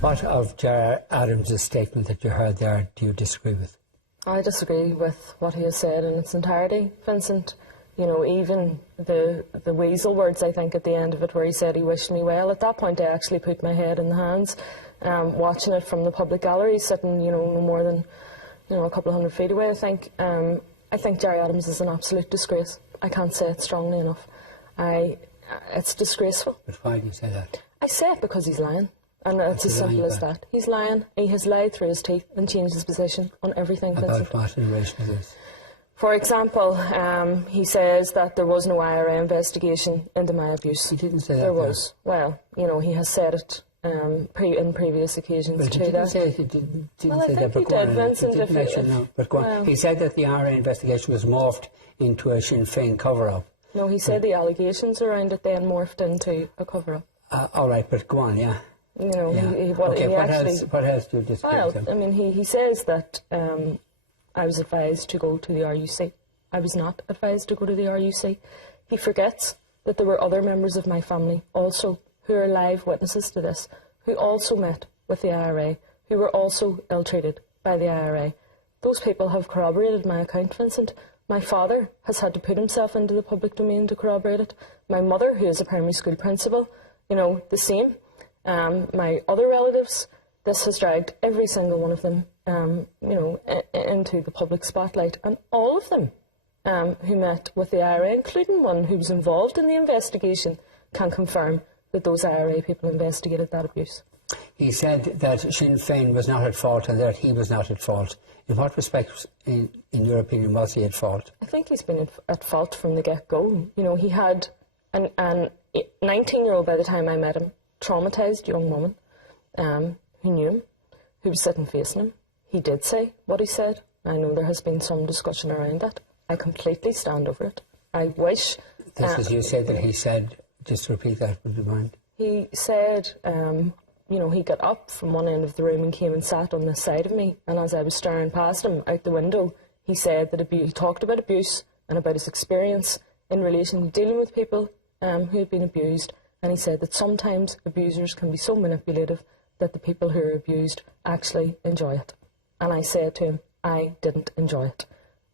What of Gerry Adams' statement that you heard there do you disagree with? I disagree with what he has said in its entirety, Vincent. You know, even the weasel words, I think, at the end of it, where he said he wished me well, at that point I actually put my head in the hands, watching it from the public gallery, sitting, you know, no more than, you know, a couple of 100 feet away, I think. I think Gerry Adams is an absolute disgrace. I can't say it strongly enough. It's disgraceful. But why do you say that? I say it because he's lying. And it's as simple as that. He's lying. He has lied through his teeth and changed his position on everything. About what in relation to this? For example, he says that there was no IRA investigation into my abuse. He didn't say that. There was. Well, you know, he has said it in previous occasions but too. He didn't say that. I think he did, Vincent. But go on. He said that the IRA investigation was morphed into a Sinn Féin cover-up. No, he said the allegations around it then morphed into a cover-up. All right, but go on, yeah. You know, yeah. What else do you disagree with him? I mean, he says that I was advised to go to the RUC. I was not advised to go to the RUC. He forgets that there were other members of my family also who are live witnesses to this, who also met with the IRA, who were also ill-treated by the IRA. Those people have corroborated my account, Vincent. My father has had to put himself into the public domain to corroborate it. My mother, who is a primary school principal, you know, the same. My other relatives, this has dragged every single one of them, you know, into the public spotlight, and all of them who met with the IRA, including one who was involved in the investigation, can confirm that those IRA people investigated that abuse. He said that Sinn Féin was not at fault and that he was not at fault. In what respect, in your opinion, was he at fault? I think he's been at fault from the get-go. You know, he had an 19-year-old by the time I met him, traumatised young woman who knew him, who was sitting facing him. He did say what he said. I know there has been some discussion around that. I completely stand over it. I wish... This is you said that he said, just to repeat that, would you mind? He said, you know, he got up from one end of the room and came and sat on this side of me, and as I was staring past him out the window, he said that he talked about abuse and about his experience in relation to dealing with people who had been abused. And he said that sometimes abusers can be so manipulative that the people who are abused actually enjoy it. And I said to him, I didn't enjoy it.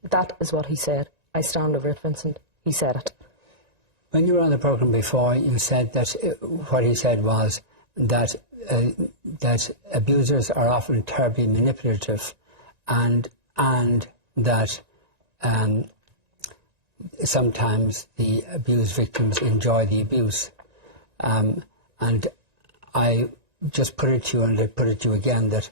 That is what he said. I stand over it, Vincent. He said it. When you were on the programme before, you said that what he said was that that abusers are often terribly manipulative, and that sometimes the abuse victims enjoy the abuse. And I just put it to you, and I put it to you again, that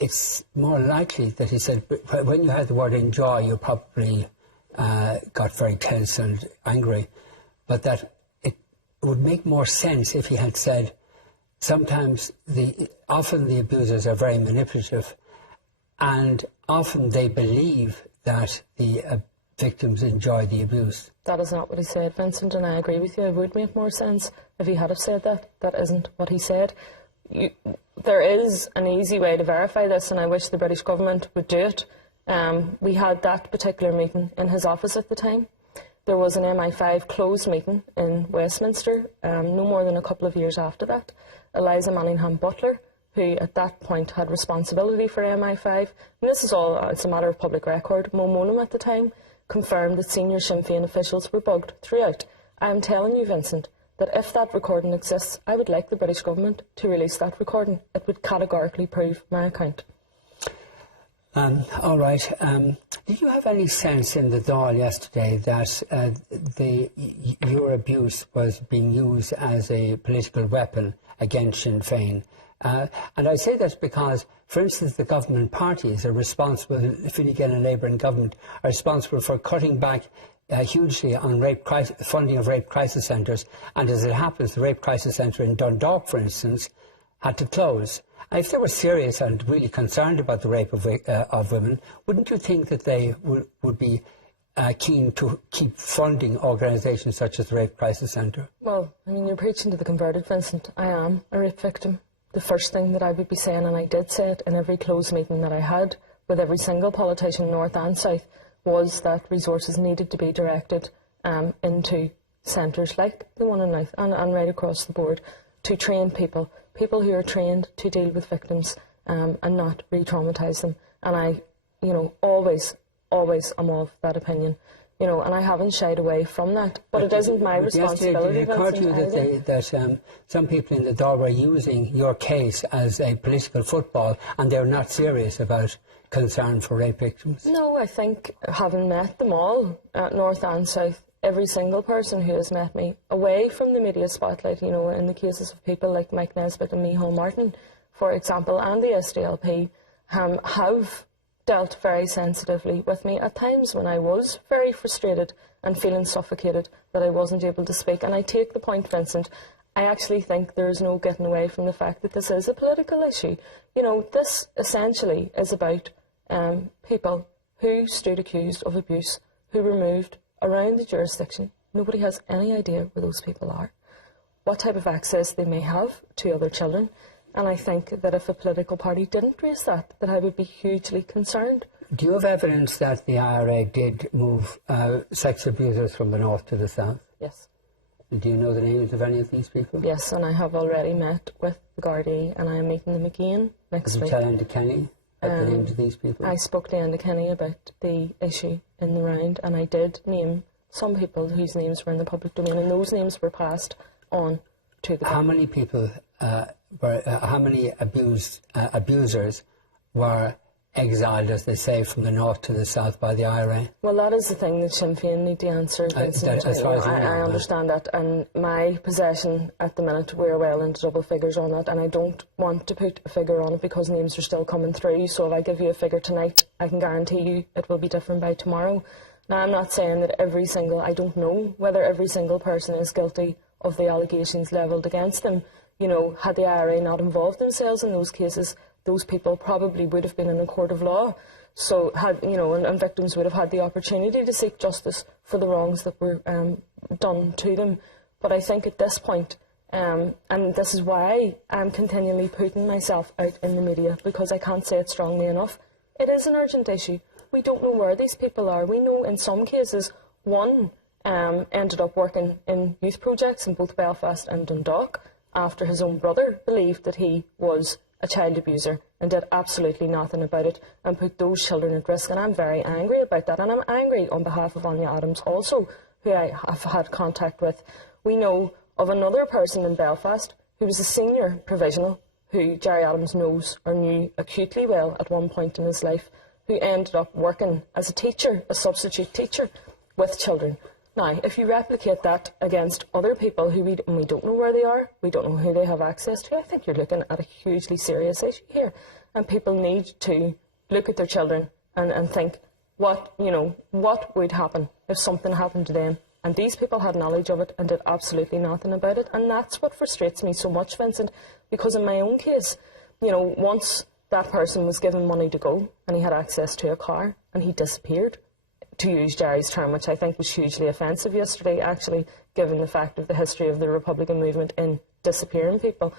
it's more likely that he said, when you had the word enjoy, you probably got very tense and angry, but that it would make more sense if he had said, sometimes, often the abusers are very manipulative, and often they believe that the victims enjoy the abuse. That is not what he said, Vincent, and I agree with you. It would make more sense if he had have said that. That isn't what he said. There is an easy way to verify this, and I wish the British government would do it. We had that particular meeting in his office at the time. There was an MI5 closed meeting in Westminster, no more than a couple of years after that. Eliza Manningham-Butler, who at that point had responsibility for MI5, and this is all, it's a matter of public record, Mo Monaghan at the time, confirmed that senior Sinn Féin officials were bugged throughout. I am telling you, Vincent, that if that recording exists, I would like the British government to release that recording. It would categorically prove my account. All right. Did you have any sense in the Dáil yesterday that your abuse was being used as a political weapon against Sinn Féin? And I say that because, for instance, the government parties are responsible, Fine Gael and Labour and government, are responsible for cutting back hugely on funding of rape crisis centres. And as it happens, the rape crisis centre in Dundalk, for instance, had to close. And if they were serious and really concerned about the rape of women, wouldn't you think that they would be keen to keep funding organisations such as the Rape Crisis Centre? Well, I mean, you're preaching to the converted, Vincent. I am a rape victim. The first thing that I would be saying, and I did say it in every closed meeting that I had with every single politician, north and south, was that resources needed to be directed into centres like the one in Louth and right across the board to train people people who are trained to deal with victims and not re-traumatise them. And I, always am of that opinion. And I haven't shied away from that. But it isn't my responsibility. It occurred to you that some people in the Dáil were using your case as a political football, and they're not serious about concern for rape victims? No, I think having met them all, North and South, every single person who has met me, away from the media spotlight, in the cases of people like Mike Nesbitt and Micheál Martin, for example, and the SDLP, have dealt very sensitively with me at times when I was very frustrated and feeling suffocated that I wasn't able to speak. And I take the point, Vincent, I actually think there is no getting away from the fact that this is a political issue. This essentially is about people who stood accused of abuse, who were moved around the jurisdiction. Nobody has any idea where those people are, what type of access they may have to other children. And I think that if a political party didn't raise that I would be hugely concerned. Do you have evidence that the IRA did move sex abusers from the north to the south? Yes. Do you know the names of any of these people? Yes, and I have already met with the Gardaí, and I am meeting them again next week. Did you tell Enda Kenny about the names of these people? I spoke to Enda Kenny about the issue in the round, and I did name some people whose names were in the public domain, and those names were passed on to the Gardaí. How many people how many abusers were exiled, as they say, from the north to the south by the IRA? Well, that is the thing that Sinn Féin need to answer. I understand that, and my possession at the minute, we're well into double figures on that, and I don't want to put a figure on it because names are still coming through. So if I give you a figure tonight, I can guarantee you it will be different by tomorrow. Now, I'm not saying that I don't know whether every single person is guilty of the allegations levelled against them. Had the IRA not involved themselves in those cases, those people probably would have been in a court of law. So and victims would have had the opportunity to seek justice for the wrongs that were done to them. But I think at this point, and this is why I'm continually putting myself out in the media, because I can't say it strongly enough, it is an urgent issue. We don't know where these people are. We know in some cases one ended up working in youth projects in both Belfast and Dundalk, after his own brother believed that he was a child abuser and did absolutely nothing about it and put those children at risk. And I'm very angry about that. And I'm angry on behalf of Anya Adams also, who I have had contact with. We know of another person in Belfast who was a senior provisional, who Gerry Adams knows or knew acutely well at one point in his life, who ended up working as a teacher, a substitute teacher, with children. Now, if you replicate that against other people who we don't know where they are, we don't know who they have access to, I think you're looking at a hugely serious issue here. And people need to look at their children and think, what would happen if something happened to them? And these people had knowledge of it and did absolutely nothing about it. And that's what frustrates me so much, Vincent, because in my own case, once that person was given money to go and he had access to a car and he disappeared, to use Gerry's term, which I think was hugely offensive yesterday, actually, given the fact of the history of the Republican movement in disappearing people.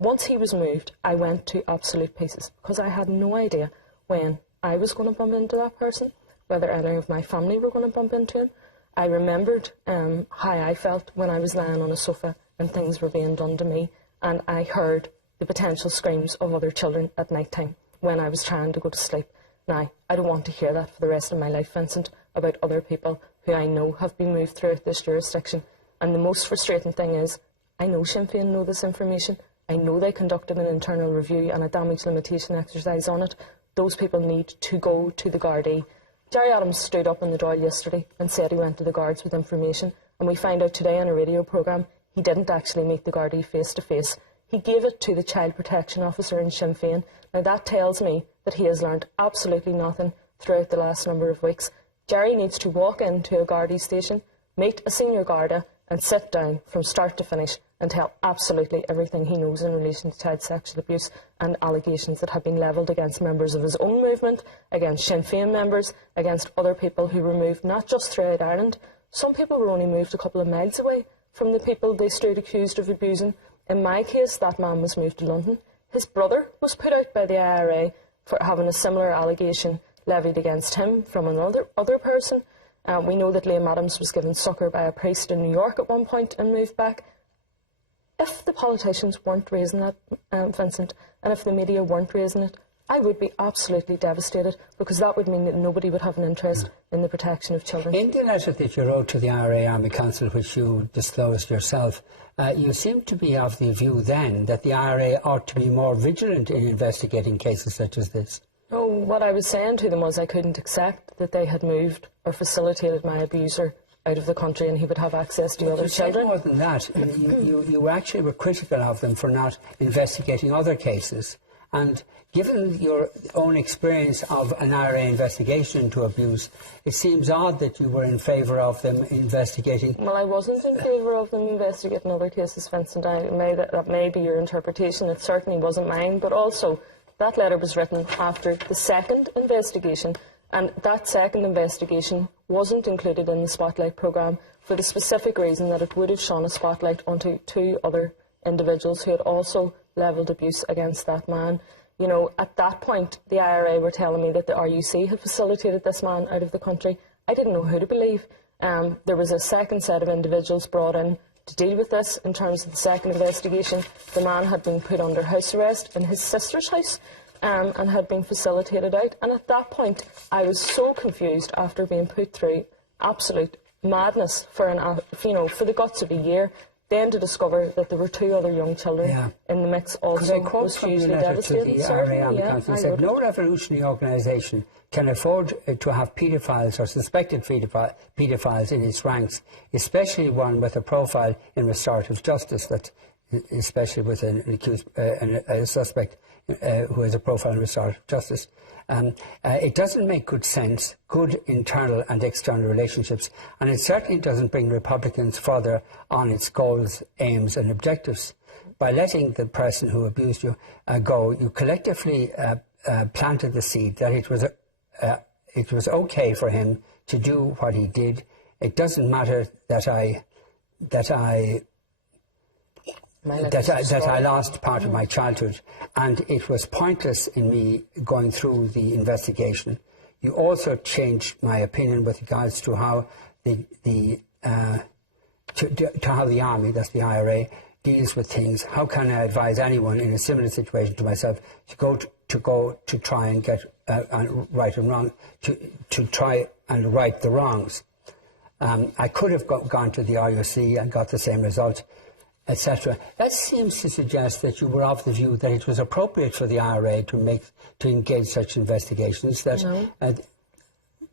Once he was moved, I went to absolute pieces because I had no idea when I was going to bump into that person, whether any of my family were going to bump into him. I remembered how I felt when I was lying on a sofa and things were being done to me, and I heard the potential screams of other children at night time when I was trying to go to sleep. Now, I don't want to hear that for the rest of my life, Vincent, about other people who I know have been moved throughout this jurisdiction. And the most frustrating thing is, I know Sinn Féin know this information. I know they conducted an internal review and a damage limitation exercise on it. Those people need to go to the Gardaí. Gerry Adams stood up in the Dáil yesterday and said he went to the Guards with information. And we find out today on a radio programme he didn't actually meet the Gardaí face to face. He gave it to the Child Protection Officer in Sinn Féin. Now that tells me that he has learned absolutely nothing throughout the last number of weeks. Gerry needs to walk into a Gardaí station, meet a senior Garda and sit down from start to finish and tell absolutely everything he knows in relation to child sexual abuse and allegations that have been levelled against members of his own movement, against Sinn Féin members, against other people who were moved not just throughout Ireland. Some people were only moved a couple of miles away from the people they stood accused of abusing. In my case, that man was moved to London. His brother was put out by the IRA for having a similar allegation levied against him from another person. We know that Liam Adams was given succour by a priest in New York at one point and moved back. If the politicians weren't raising that, Vincent, and if the media weren't raising it, I would be absolutely devastated, because that would mean that nobody would have an interest in the protection of children. In the letter that you wrote to the IRA Army Council, which you disclosed yourself, you seem to be of the view then that the IRA ought to be more vigilant in investigating cases such as this. Oh, what I was saying to them was I couldn't accept that they had moved or facilitated my abuser out of the country and he would have access to other children. More than that, you actually were critical of them for not investigating other cases. And given your own experience of an IRA investigation into abuse, it seems odd that you were in favour of them investigating. Well, I wasn't in favour of them investigating other cases, Vincent. That may be your interpretation. It certainly wasn't mine. But also, that letter was written after the second investigation, and that second investigation wasn't included in the Spotlight programme for the specific reason that it would have shone a spotlight onto 2 other individuals who had also levelled abuse against that man. You know, at that point, the IRA were telling me that the RUC had facilitated this man out of the country. I didn't know who to believe. There was a second set of individuals brought in to deal with this in terms of the second investigation. The man had been put under house arrest in his sister's house and had been facilitated out. And at that point, I was so confused after being put through absolute madness for the guts of a year. Then to discover that there were 2 other young children in the mix also was hugely devastating. The IRA Army Council said no revolutionary organisation can afford to have paedophiles or suspected paedophiles in its ranks, especially one with a profile in restorative justice, that especially with an accused, a suspect who has a profile in restorative justice. It doesn't make good sense, good internal and external relationships, and it certainly doesn't bring Republicans further on its goals, aims and objectives. By letting the person who abused you go, you collectively planted the seed that it was okay for him to do what he did. It doesn't matter that I lost part of my childhood, and it was pointless in me going through the investigation. You also changed my opinion with regards to how the army, that's the IRA, deals with things. How can I advise anyone in a similar situation to myself to try and get right and wrong, to try and right the wrongs? I could have gone to the RUC and got the same result, etc. That seems to suggest that you were of the view that it was appropriate for the IRA to engage such investigations. That, no.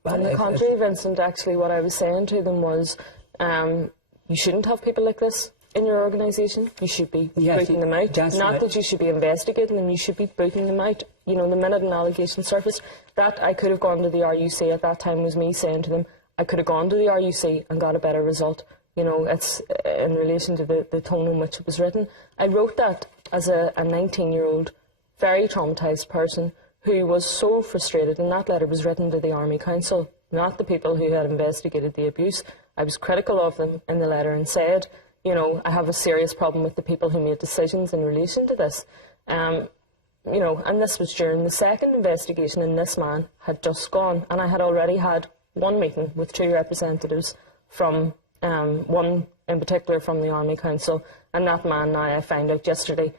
On the contrary, Vincent, actually what I was saying to them was you shouldn't have people like this in your organisation. You should be booting them out. Not that you should be investigating them, you should be booting them out. You know, the minute an allegation surfaced, that I could have gone to the RUC at that time was me saying to them, I could have gone to the RUC and got a better result. You know, it's in relation to the tone in which it was written. I wrote that as a 19-year-old, very traumatised person who was so frustrated, and that letter was written to the Army Council, not the people who had investigated the abuse. I was critical of them in the letter and said, you know, I have a serious problem with the people who made decisions in relation to this. You know, and this was during the second investigation, and this man had just gone, and I had already had one meeting with 2 representatives from one in particular from the Army Council, and that man now, I found out yesterday,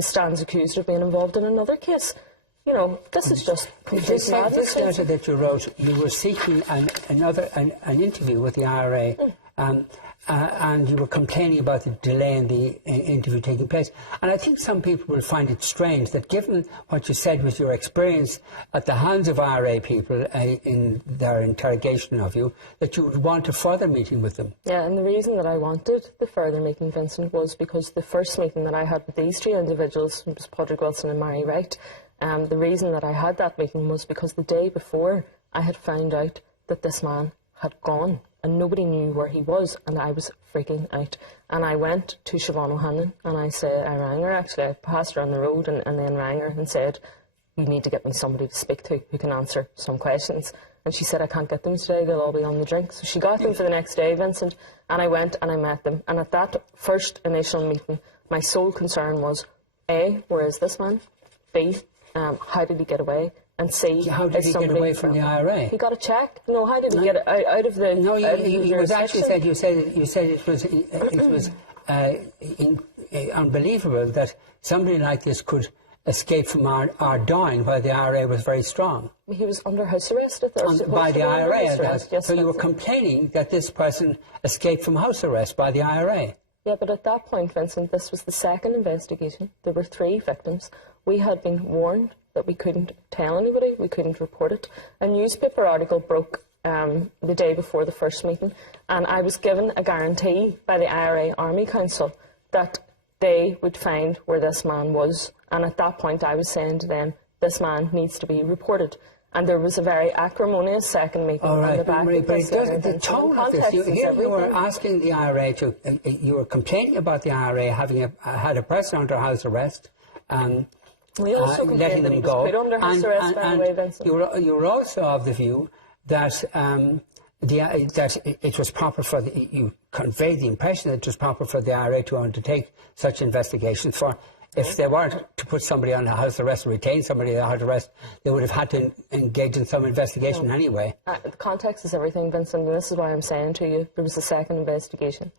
stands accused of being involved in another case. You know, this is just complete madness. This letter that you wrote, you were seeking an interview with the IRA, and you were complaining about the delay in the interview taking place. And I think some people will find it strange that, given what you said was your experience at the hands of IRA people in their interrogation of you, that you would want a further meeting with them. Yeah, and the reason that I wanted the further meeting, Vincent, was because the first meeting that I had with these 2 individuals was Padraig Wilson and Mary Wright. The reason that I had that meeting was because the day before I had found out that this man had gone and nobody knew where he was, and I was freaking out. And I went to Siobhan O'Hanlon and I rang her, actually. I passed her on the road and then rang her and said, you need to get me somebody to speak to who can answer some questions. And she said, I can't get them today, they'll all be on the drink. So she got them for the next day, Vincent, and I went and I met them. And at that first initial meeting, my sole concern was, A, where is this man? B, how did he get away? And C, how did he get away from the IRA? He got a check. No, how did he get it out of the? No, you actually said it was unbelievable that somebody like this could escape from our dying while the IRA was very strong. He was under house arrest at the By the IRA. Yes, so you were complaining that this person escaped from house arrest by the IRA. Yeah, but at that point, Vincent, this was the second investigation. There were 3 victims. We had been warned that we couldn't tell anybody, we couldn't report it. A newspaper article broke the day before the first meeting, and I was given a guarantee by the IRA Army Council that they would find where this man was. And at that point, I was saying to them, this man needs to be reported. And there was a very acrimonious second meeting on the back of this. The tone of this, you were asking the IRA to, you were complaining about the IRA having had a person under house arrest, we also letting them go. Put under house arrest, by the way, Vincent. You were also of the view that that it was proper for you conveyed the impression that it was proper for the IRA to undertake such investigations. For if they were to put somebody on house arrest or retain somebody on house arrest, they would have had to engage in some investigation anyway. The context is everything, Vincent, and this is why I'm saying to you there was a second investigation.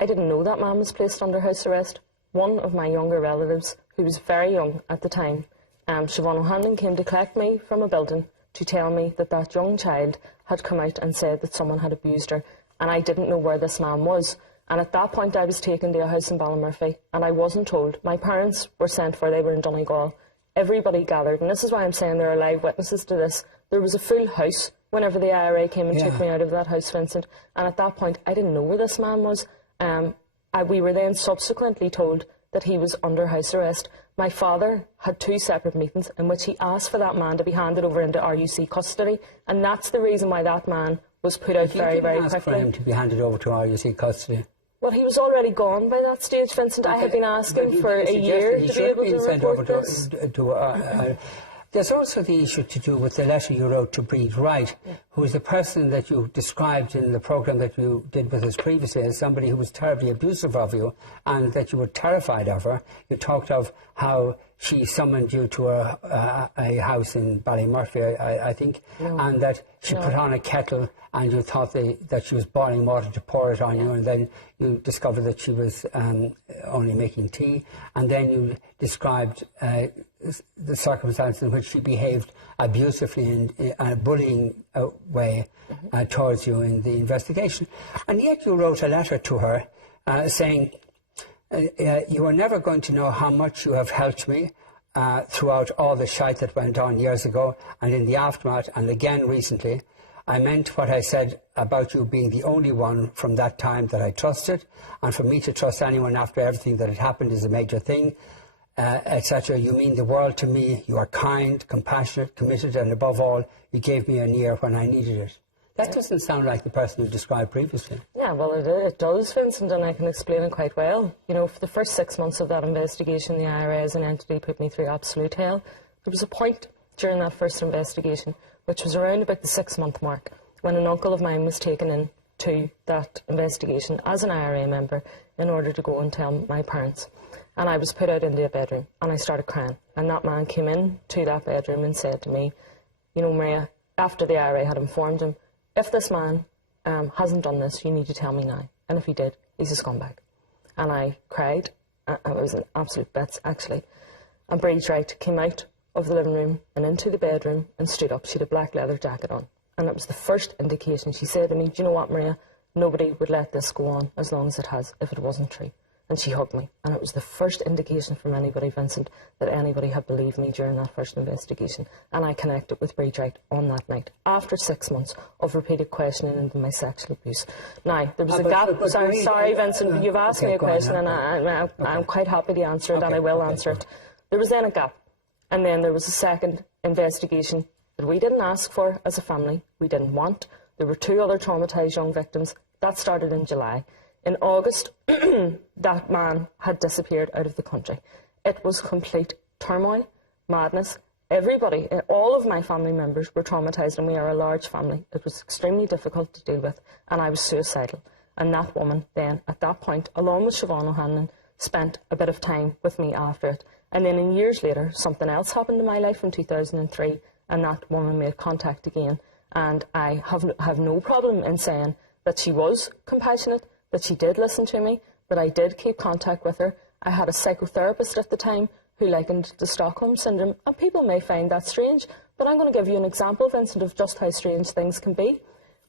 I didn't know that man was placed under house arrest. One of my younger relatives, who was very young at the time, Siobhan O'Hanlon, came to collect me from a building to tell me that that young child had come out and said that someone had abused her, and I didn't know where this man was. And at that point I was taken to a house in Ballymurphy, and I wasn't told. My parents were sent for, they were in Donegal. Everybody gathered, and this is why I'm saying there are live witnesses to this. There was a full house whenever the IRA came and took me out of that house, Vincent, and at that point I didn't know where this man was. We were then subsequently told that he was under house arrest. My father had 2 separate meetings in which he asked for that man to be handed over into RUC custody, and that's the reason why that man was put out very, very quickly. For him to be handed over to RUC custody. Well, he was already gone by that stage, Vincent. Okay. I had been asking for a year to be able to report this. There's also the issue to do with the letter you wrote to Breed Wright, who is the person that you described in the programme that you did with us previously as somebody who was terribly abusive of you and that you were terrified of her. You talked of how she summoned you to a house in Ballymurphy, I think, and that she put on a kettle and you thought that she was boiling water to pour it on you, and then you discovered that she was only making tea, and then you described the circumstances in which she behaved abusively in a bullying way towards you in the investigation. And yet you wrote a letter to her saying, you are never going to know how much you have helped me throughout all the shite that went on years ago and in the aftermath and again recently. I meant what I said about you being the only one from that time that I trusted, and for me to trust anyone after everything that had happened is a major thing, etc. You mean the world to me. You are kind, compassionate, committed, and above all, you gave me an ear when I needed it. That doesn't sound like the person you described previously. Yeah, well, it does, Vincent, and I can explain it quite well. You know, for the first 6 months of that investigation, the IRA as an entity put me through absolute hell. There was a point during that first investigation, which was around about the 6-month mark, when an uncle of mine was taken in to that investigation as an IRA member in order to go and tell my parents. And I was put out into a bedroom, and I started crying. And that man came in to that bedroom and said to me, you know, Maria, after the IRA had informed him, if this man hasn't done this, you need to tell me now. And if he did, he's a scumbag. And I cried. I was in absolute bits, actually. And Breed Wright came out of the living room and into the bedroom and stood up. She had a black leather jacket on. And it was the first indication. She said to me, do you know what, Maria? Nobody would let this go on as long as it has if it wasn't true. And she hugged me. And it was the first indication from anybody, Vincent, that anybody had believed me during that first investigation. And I connected with Breed Wright on that night, after 6 months of repeated questioning into my sexual abuse. Now, there was a gap. Sorry, Vincent, but you've asked me a question, and I'm quite happy to answer it, and I will answer it. There was then a gap. And then there was a second investigation that we didn't ask for as a family. We didn't want. There were 2 other traumatised young victims. That started in July. In August, that man had disappeared out of the country. It was complete turmoil, madness. Everybody, all of my family members were traumatised, and we are a large family. It was extremely difficult to deal with, and I was suicidal. And that woman then, at that point, along with Siobhan O'Hanlon, spent a bit of time with me after it. And then in years later, something else happened in my life in 2003, and that woman made contact again. And I have no problem in saying that she was compassionate, that she did listen to me, that I did keep contact with her. I had a psychotherapist at the time who likened the Stockholm Syndrome, and people may find that strange, but I'm going to give you an example, Vincent, of just how strange things can be.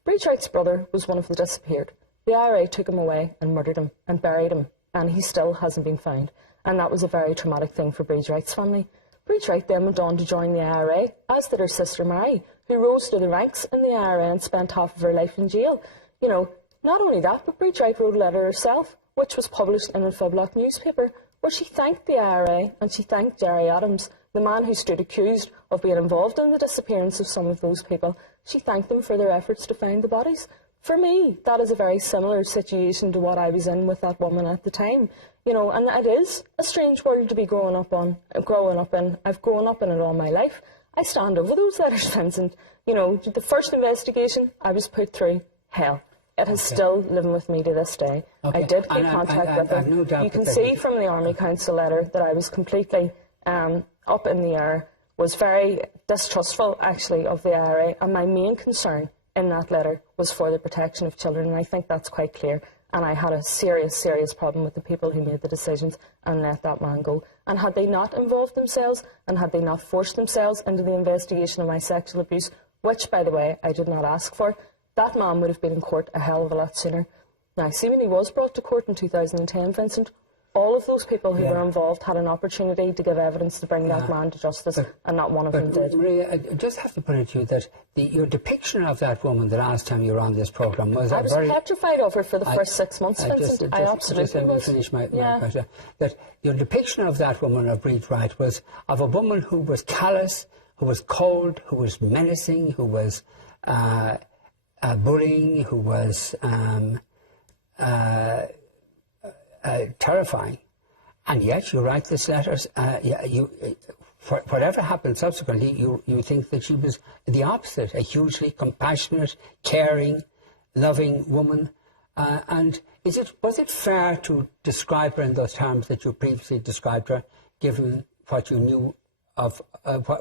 Breachwright's brother was one of the disappeared. The IRA took him away and murdered him and buried him, and he still hasn't been found. And that was a very traumatic thing for Breachwright's family. Breachwright then went on to join the IRA, as did her sister Mary, who rose to the ranks in the IRA and spent half of her life in jail. You know, not only that, but Breachwright wrote a letter herself, which was published in a Fiblock newspaper, where she thanked the IRA and she thanked Gerry Adams, the man who stood accused of being involved in the disappearance of some of those people. She thanked them for their efforts to find the bodies. For me, that is a very similar situation to what I was in with that woman at the time. You know, and it is a strange world to be growing up in. I've grown up in it all my life. I stand over those letters, Vincent. You know, the first investigation, I was put through hell. It is still living with me to this day. I did keep contact with her. No, you can see from the Army Council letter that I was completely up in the air, was very distrustful, actually, of the IRA, and my main concern in that letter was for the protection of children, and I think that's quite clear. And I had a serious, serious problem with the people who made the decisions and let that man go. And had they not involved themselves, and had they not forced themselves into the investigation of my sexual abuse, which, by the way, I did not ask for, that man would have been in court a hell of a lot sooner. Now, see, when he was brought to court in 2010, Vincent, all of those people who were involved had an opportunity to give evidence to bring that man to justice, and not one of them did. Maria, I just have to put it to you that your depiction of that woman the last time you were on this programme was I was petrified of her for the first 6 months, Vincent. I absolutely was. Just let me finish my question. That your depiction of that woman, of Breachwright, was of a woman who was callous, who was cold, who was menacing, who was bullying, who was terrifying, and yet you write these letters. Whatever happened subsequently, you think that she was the opposite, a hugely compassionate, caring, loving woman. And was it fair to describe her in those terms that you previously described her, given what you knew of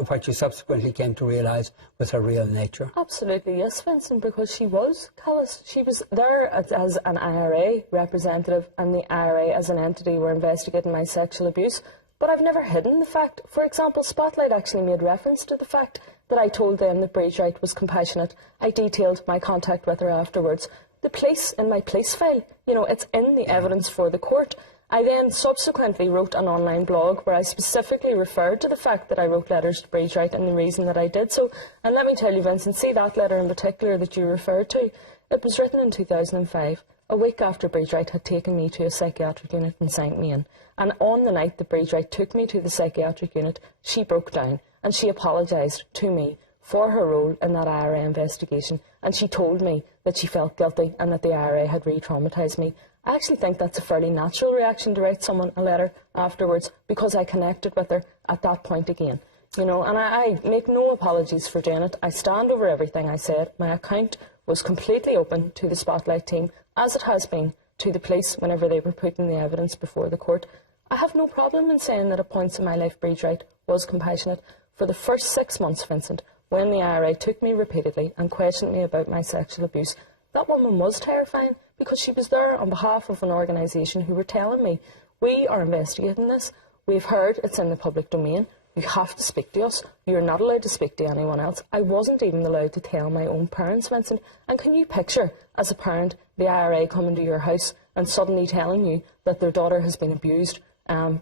what you subsequently came to realise was her real nature? Absolutely, yes, Vincent, because she was callous. She was there as an IRA representative, and the IRA as an entity were investigating my sexual abuse. But I've never hidden the fact. For example, Spotlight actually made reference to the fact that I told them that Breachwright was compassionate. I detailed my contact with her afterwards. The police, in my police file, you know, it's in the evidence for the court. I then subsequently wrote an online blog where I specifically referred to the fact that I wrote letters to Breachwright and the reason that I did so. And let me tell you, Vincent, see that letter in particular that you referred to? It was written in 2005, a week after Breachwright had taken me to a psychiatric unit in St. Main. And on the night that Breachwright took me to the psychiatric unit, she broke down and she apologised to me for her role in that IRA investigation. And she told me that she felt guilty and that the IRA had re-traumatised me. I actually think that's a fairly natural reaction to write someone a letter afterwards, because I connected with her at that point again. You know, and I make no apologies for doing it. I stand over everything I said. My account was completely open to the Spotlight team, as it has been to the police whenever they were putting the evidence before the court. I have no problem in saying that at points in my life Breachwright was compassionate. For the first 6 months, Vincent, when the IRA took me repeatedly and questioned me about my sexual abuse, that woman was terrifying, because she was there on behalf of an organisation who were telling me, we are investigating this, we've heard it's in the public domain, you have to speak to us, you're not allowed to speak to anyone else. I wasn't even allowed to tell my own parents, Vincent. And can you picture, as a parent, the IRA coming to your house and suddenly telling you that their daughter has been abused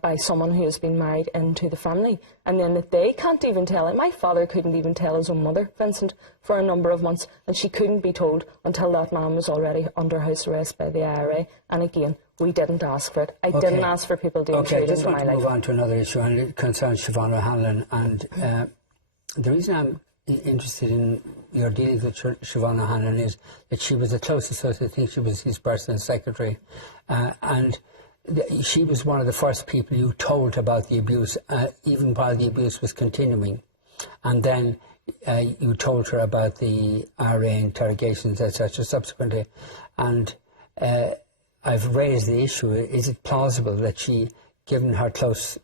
by someone who has been married into the family, and then that they can't even tell it? My father couldn't even tell his own mother, Vincent, for a number of months, and she couldn't be told until that man was already under house arrest by the IRA. And again, we didn't ask for it. I didn't ask for people to intrude into my life. I just want to move on to another issue, and it concerns Siobhan O'Hanlon. And the reason I'm interested in your dealings with Siobhan O'Hanlon is that she was a close associate. I think she was his personal secretary, and she was one of the first people you told about the abuse, even while the abuse was continuing. And then you told her about the IRA interrogations, etc., subsequently. And I've raised the issue, is it plausible that she, given her close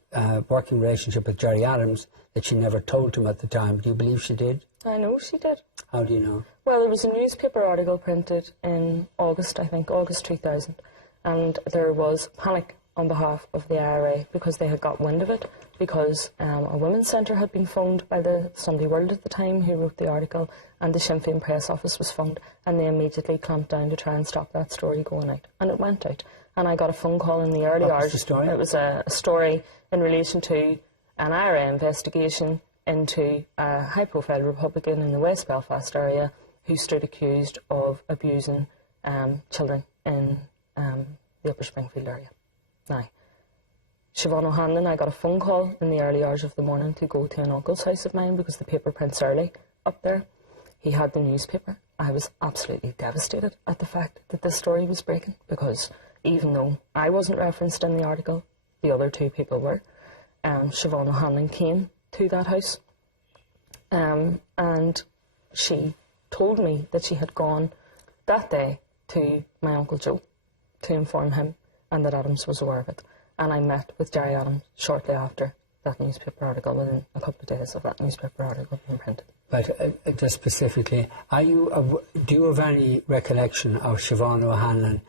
working relationship with Gerry Adams, that she never told him at the time? Do you believe she did? I know she did. How do you know? Well, there was a newspaper article printed in August, I think, August 2000. and there was panic on behalf of the IRA because they had got wind of it, because a women's centre had been phoned by the Sunday World at the time, who wrote the article, and the Sinn Féin press office was phoned, and they immediately clamped down to try and stop that story going out, and it went out. And I got a phone call in the early hours. What was the story? It was a story in relation to an IRA investigation into a high-profile Republican in the West Belfast area who stood accused of abusing children in the Upper Springfield area. Now, Siobhan O'Hanlon, I got a phone call in the early hours of the morning to go to an uncle's house of mine because the paper prints early up there. He had the newspaper. I was absolutely devastated at the fact that this story was breaking, because even though I wasn't referenced in the article, the other two people were. Siobhan O'Hanlon came to that house, and she told me that she had gone that day to my Uncle Joe to inform him, and that Adams was aware of it. And I met with Gerry Adams shortly after that newspaper article, within a couple of days of that newspaper article being printed. But just specifically, do you have any recollection of Siobhan O'Hanlon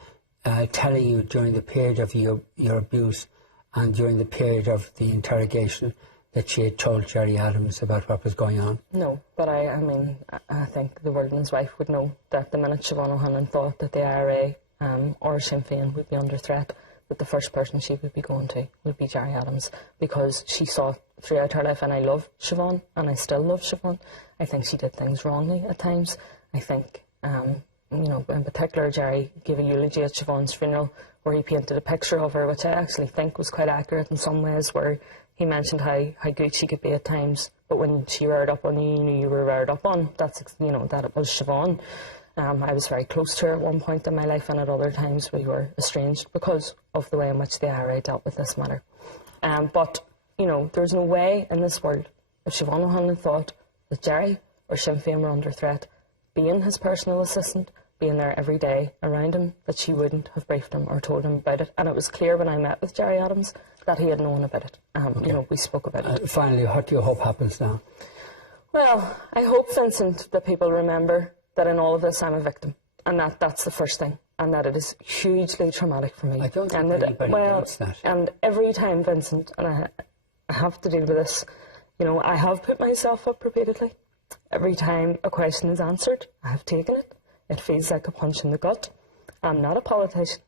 telling you during the period of your abuse and during the period of the interrogation that she had told Gerry Adams about what was going on? No, but I mean, I think the world and his wife would know that the minute Siobhan O'Hanlon thought that the IRA or Sinn Féin would be under threat, that the first person she would be going to would be Gerry Adams, because she saw throughout her life, and I love Siobhan, and I still love Siobhan. I think she did things wrongly at times. I think, in particular, Gerry gave a eulogy at Siobhan's funeral where he painted a picture of her, which I actually think was quite accurate in some ways, where he mentioned how good she could be at times, but when she reared up on you, you knew you were reared up on. That it was Siobhan. I was very close to her at one point in my life, and at other times we were estranged because of the way in which the IRA dealt with this matter. But there's no way in this world, if Siobhan O'Hanlon thought that Gerry or Sinn Féin were under threat, being his personal assistant, being there every day around him, that she wouldn't have briefed him or told him about it. And it was clear when I met with Gerry Adams that he had known about it. Okay. We spoke about it. Finally, what do you hope happens now? Well, I hope, Vincent, that people remember that in all of this I'm a victim, and that's the first thing, and that it is hugely traumatic for me. I don't think anybody doubts that. And every time, Vincent, and I have to deal with this, I have put myself up repeatedly. Every time a question is answered, I have taken it. It feels like a punch in the gut. I'm not a politician.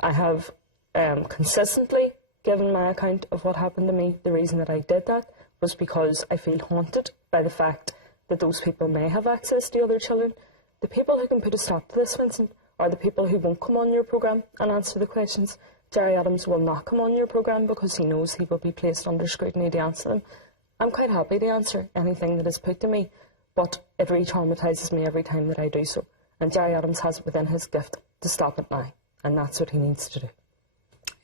I have consistently given my account of what happened to me. The reason that I did that was because I feel haunted by the fact that those people may have access to other children. The people who can put a stop to this, Vincent, are the people who won't come on your programme and answer the questions. Gerry Adams will not come on your programme because he knows he will be placed under scrutiny to answer them. I'm quite happy to answer anything that is put to me, but it re-traumatises me every time that I do so. And Gerry Adams has it within his gift to stop it now, and that's what he needs to do.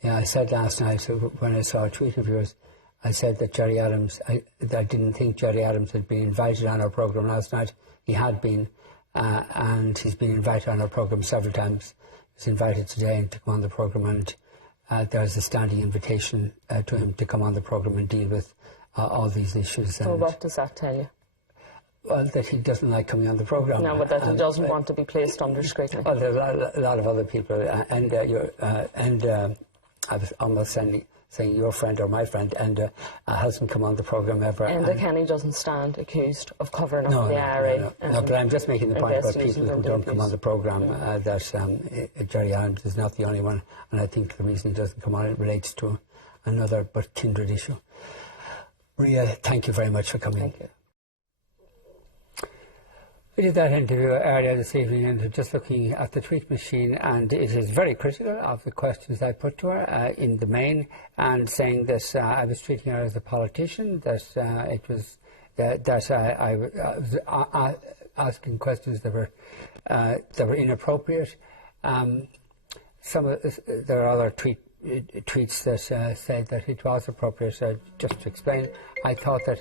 Yeah, I said last night when I saw a tweet of yours, I said that Gerry Adams, I didn't think Gerry Adams had been invited on our programme last night. He had been, and he's been invited on our programme several times. He's invited today to come on the programme, and there's a standing invitation to him to come on the programme and deal with all these issues. Well, what does that tell you? Well, that he doesn't like coming on the programme. No, but that he doesn't want to be placed under scrutiny. Well, there's a lot of other people, I was almost saying your friend or my friend, and hasn't come on the programme ever. And Kenny doesn't stand accused of covering up the IRA. No, but I'm just making the point about people who don't come on the programme, that Gerry Adams is not the only one, and I think the reason he doesn't come on, it relates to another but kindred issue. Ria, thank you very much for coming. Thank you. We did that interview earlier this evening, and just looking at the tweet machine, and it is very critical of the questions I put to her in the main, and saying that I was treating her as a politician, that I was asking questions that were inappropriate. There are other tweets that said that it was appropriate. Just to explain, I thought that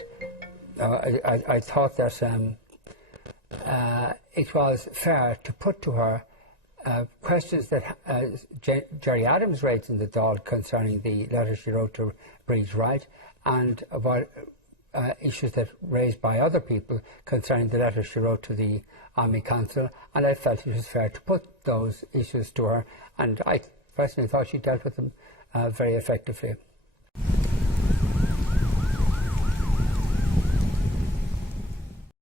it was fair to put to her questions that Gerry Adams raised in the Dáil concerning the letter she wrote to Breed's Right, and about issues that raised by other people concerning the letter she wrote to the Army Council, and I felt it was fair to put those issues to her, and I personally thought she dealt with them very effectively.